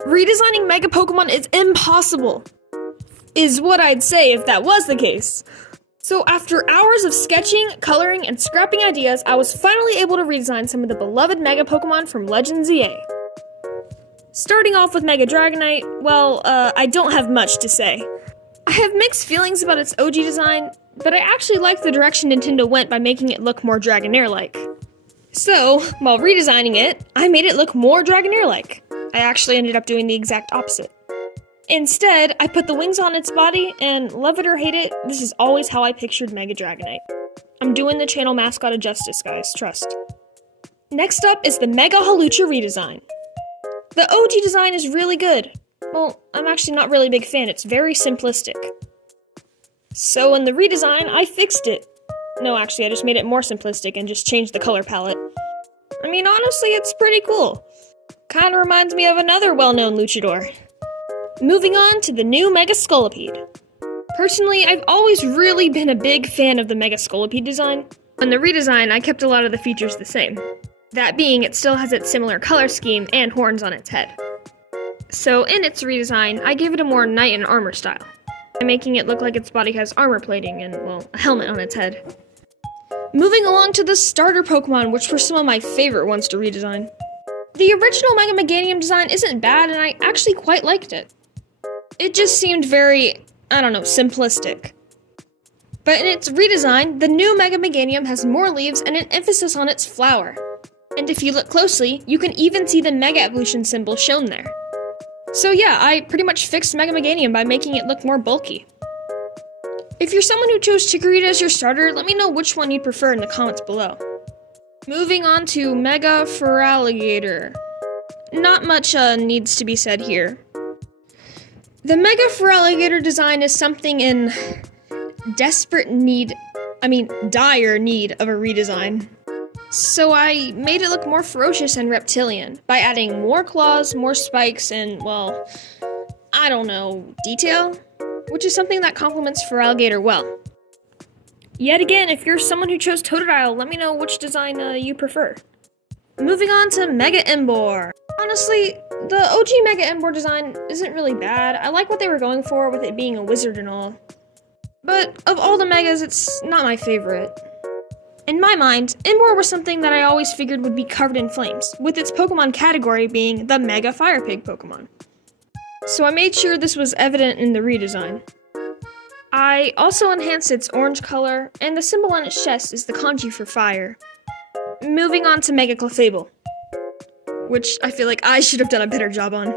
Redesigning Mega Pokemon is impossible, is what I'd say if that was the case. So after hours of sketching, coloring, and scrapping ideas, I was finally able to redesign some of the beloved Mega Pokemon from Legends EA. Starting off with Mega Dragonite, well, I don't have much to say. I have mixed feelings about its OG design, but I actually like the direction Nintendo went by making it look more Dragonair-like. So, while redesigning it, I made it look more Dragonair-like. I actually ended up doing the exact opposite. Instead, I put the wings on its body, and love it or hate it, this is always how I pictured Mega Dragonite. I'm doing the channel mascot a justice, guys, trust. Next up is the Mega Hawlucha redesign. The OG design is really good. Well, I'm actually not really a big fan, it's very simplistic. So in the redesign, I fixed it. No, actually, I just made it more simplistic and just changed the color palette. I mean, honestly, it's pretty cool. Kinda reminds me of another well-known luchador. Moving on to the new Mega Scolipede. Personally, I've always really been a big fan of the Mega Scolipede design. In the redesign, I kept a lot of the features the same. That being, it still has its similar color scheme and horns on its head. So in its redesign, I gave it a more knight in armor style, by making it look like its body has armor plating and, well, a helmet on its head. Moving along to the starter Pokemon, which were some of my favorite ones to redesign. The original Mega Meganium design isn't bad, and I actually quite liked it. It just seemed very, simplistic. But in its redesign, the new Mega Meganium has more leaves and an emphasis on its flower. And if you look closely, you can even see the Mega Evolution symbol shown there. So yeah, I pretty much fixed Mega Meganium by making it look more bulky. If you're someone who chose Chikorita as your starter, let me know which one you'd prefer in the comments below. Moving on to Mega Feraligatr. Not much needs to be said here. The Mega Feraligatr design is something in dire need of a redesign. So I made it look more ferocious and reptilian by adding more claws, more spikes, and, well, detail, which is something that complements Feraligatr well. Yet again, if you're someone who chose Totodile, let me know which design you prefer. Moving on to Mega Emboar. Honestly, the OG Mega Emboar design isn't really bad. I like what they were going for with it being a wizard and all. But of all the Megas, it's not my favorite. In my mind, Emboar was something that I always figured would be covered in flames, with its Pokemon category being the Mega Fire Pig Pokemon. So I made sure this was evident in the redesign. I also enhanced its orange color, and the symbol on its chest is the kanji for fire. Moving on to Mega Clefable, which I feel like I should have done a better job on.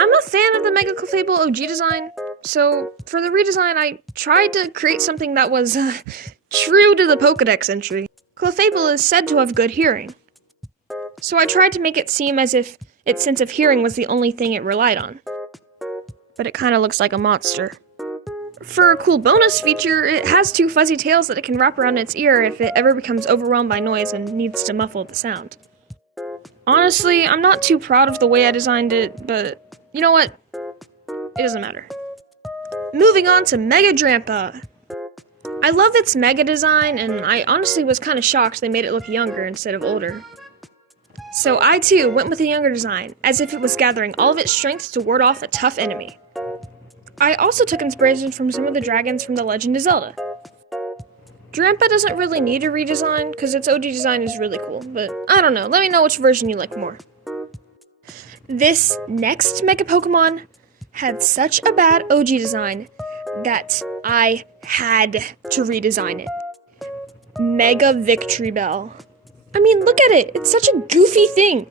I'm a fan of the Mega Clefable OG design, so for the redesign I tried to create something that was true to the Pokédex entry. Clefable is said to have good hearing, so I tried to make it seem as if its sense of hearing was the only thing it relied on. But it kinda looks like a monster. For a cool bonus feature, it has two fuzzy tails that it can wrap around its ear if it ever becomes overwhelmed by noise and needs to muffle the sound. Honestly, I'm not too proud of the way I designed it, but you know what? It doesn't matter. Moving on to Mega Drampa. I love its Mega design, and I honestly was kinda shocked they made it look younger instead of older. So I too went with a younger design, as if it was gathering all of its strength to ward off a tough enemy. I also took inspiration from some of the dragons from The Legend of Zelda. Drampa doesn't really need a redesign, because its OG design is really cool, but I don't know, let me know which version you like more. This next Mega Pokemon had such a bad OG design that I had to redesign it. Mega Victory Bell. I mean, look at it, it's such a goofy thing.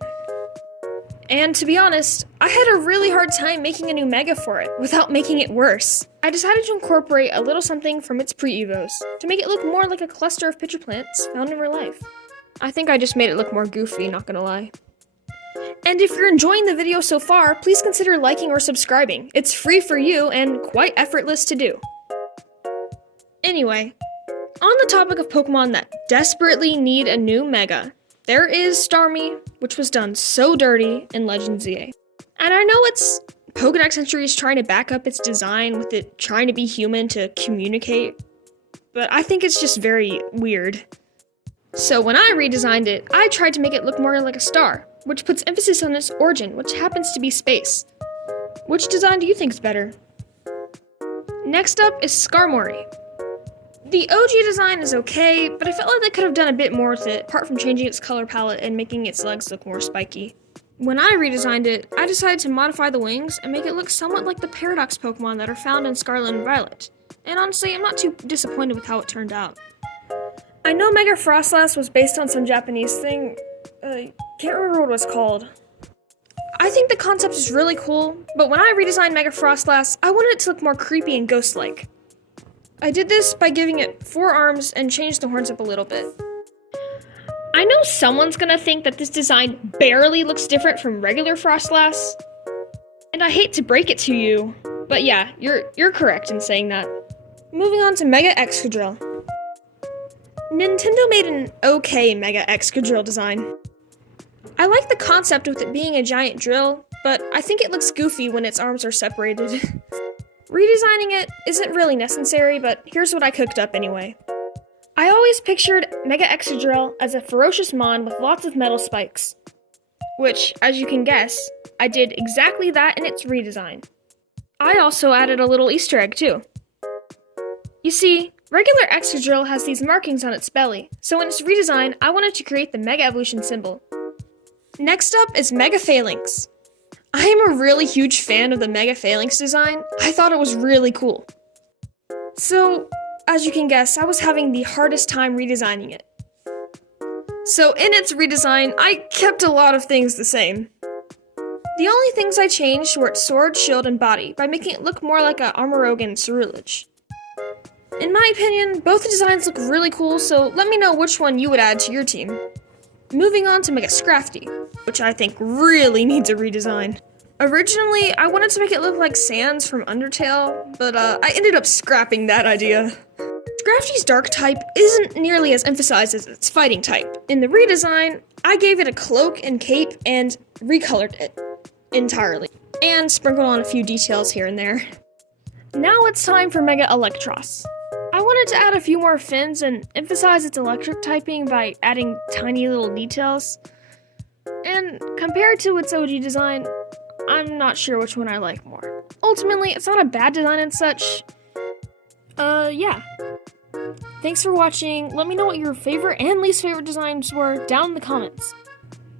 And to be honest, I had a really hard time making a new Mega for it, without making it worse. I decided to incorporate a little something from its pre-evos, to make it look more like a cluster of pitcher plants found in real life. I think I just made it look more goofy, not gonna lie. And if you're enjoying the video so far, please consider liking or subscribing. It's free for you, and quite effortless to do. Anyway, on the topic of Pokemon that desperately need a new Mega, there is Starmie, which was done so dirty in Legends EA. And I know its Pokédex entry is trying to back up its design with it trying to be human to communicate, but I think it's just very weird. So when I redesigned it, I tried to make it look more like a star, which puts emphasis on its origin, which happens to be space. Which design do you think is better? Next up is Skarmory. The OG design is okay, but I felt like they could have done a bit more with it, apart from changing its color palette and making its legs look more spiky. When I redesigned it, I decided to modify the wings and make it look somewhat like the Paradox Pokemon that are found in Scarlet and Violet. And honestly, I'm not too disappointed with how it turned out. I know Mega Frostlass was based on some Japanese thing, can't remember what it was called. I think the concept is really cool, but when I redesigned Mega Frostlass, I wanted it to look more creepy and ghost-like. I did this by giving it 4 arms and changed the horns up a little bit. I know someone's gonna think that this design barely looks different from regular Frostlass, and I hate to break it to you, but yeah, you're correct in saying that. Moving on to Mega Excadrill. Nintendo made an okay Mega Excadrill design. I like the concept with it being a giant drill, but I think it looks goofy when its arms are separated. Redesigning it isn't really necessary, but here's what I cooked up anyway. I always pictured Mega Excadrill as a ferocious mon with lots of metal spikes. Which, as you can guess, I did exactly that in its redesign. I also added a little Easter egg too. You see, regular Excadrill has these markings on its belly, so in its redesign, I wanted to create the Mega Evolution symbol. Next up is Mega Phalanx. I am a really huge fan of the Mega Phalanx design. I thought it was really cool. So, as you can guess, I was having the hardest time redesigning it. So in its redesign, I kept a lot of things the same. The only things I changed were its sword, shield, and body, by making it look more like a Armorogan Cerulege. In my opinion, both designs look really cool, so let me know which one you would add to your team. Moving on to Mega Scrafty, which I think really needs a redesign. Originally, I wanted to make it look like Sans from Undertale, but I ended up scrapping that idea. Scrafty's dark type isn't nearly as emphasized as its fighting type. In the redesign, I gave it a cloak and cape and recolored it entirely, and sprinkled on a few details here and there. Now it's time for Mega Electros. I wanted to add a few more fins and emphasize its electric typing by adding tiny little details. And compared to its OG design, I'm not sure which one I like more. Ultimately, it's not a bad design and such. Yeah. Thanks for watching. Let me know what your favorite and least favorite designs were down in the comments.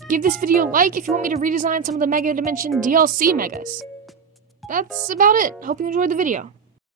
Give this video a like if you want me to redesign some of the Mega Dimension DLC Megas. That's about it. Hope you enjoyed the video.